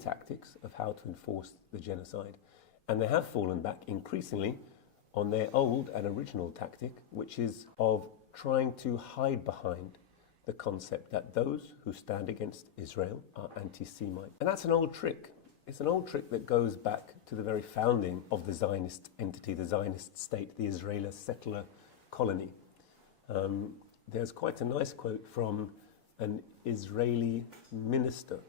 tactics of how to enforce the genocide. And they have fallen back increasingly on their old and original tactic, which is of trying to hide behind the concept that those who stand against Israel are anti-Semite. And that's an old trick. It's an old trick that goes back to the very founding of the Zionist entity, the Zionist state, the Israeli settler colony. There's quite a nice quote from an Israeli minister.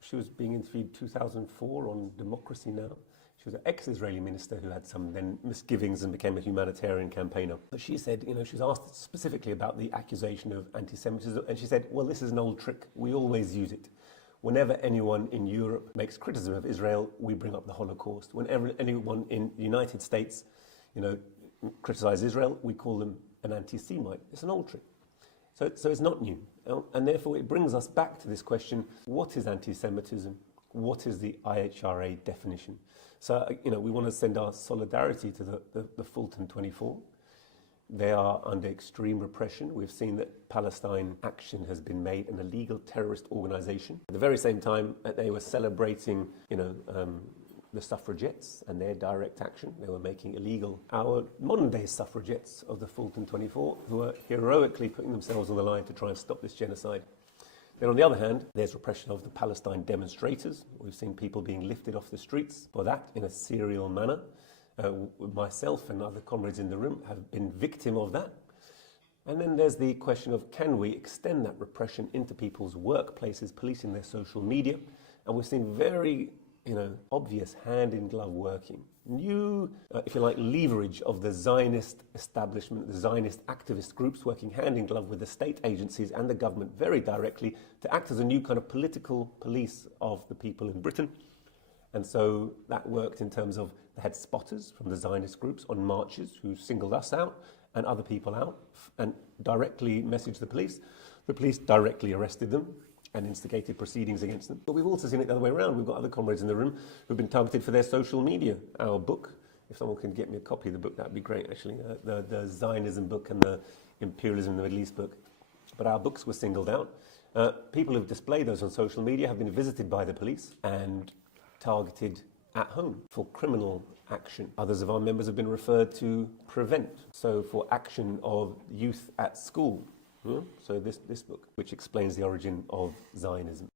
She was being interviewed in 2004 on Democracy Now! She was an ex-Israeli minister who had some then misgivings and became a humanitarian campaigner. But she said, she was asked specifically about the accusation of anti-Semitism, and she said, well, this is an old trick. We always use it. Whenever anyone in Europe makes criticism of Israel, we bring up the Holocaust. Whenever anyone in the United States, criticizes Israel, we call them an anti-Semite. It's an old trick. So it's not new. And therefore it brings us back to this question, what is anti-Semitism? What is the IHRA definition? So, we want to send our solidarity to the Fulton 24. They are under extreme repression. We've seen that Palestine Action has been made an illegal terrorist organization. At the very same time that they were celebrating, the suffragettes and their direct action, they were making illegal our modern-day suffragettes of the Fulton 24, who are heroically putting themselves on the line to try and stop this genocide. Then on the other hand, there's repression of the Palestine demonstrators. We've seen people being lifted off the streets for that in a serial manner. Myself and other comrades in the room have been victim of that. And then there's the question of, can we extend that repression into people's workplaces, policing their social media? And we've seen very, obvious hand-in-glove working. New, if you like, leverage of the Zionist establishment, the Zionist activist groups working hand-in-glove with the state agencies and the government very directly to act as a new kind of political police of the people in Britain. And so that worked in terms of they had spotters from the Zionist groups on marches who singled us out and other people out and directly messaged the police. The police directly arrested them and instigated proceedings against them. But we've also seen it the other way around. We've got other comrades in the room who've been targeted for their social media. Our book, if someone can get me a copy of the book, that'd be great, actually. The Zionism book and the Imperialism in the Middle East book. But our books were singled out. People who've displayed those on social media have been visited by the police and targeted at home for criminal action. Others of our members have been referred to Prevent, so for action of youth at school. So this book, which explains the origin of Zionism.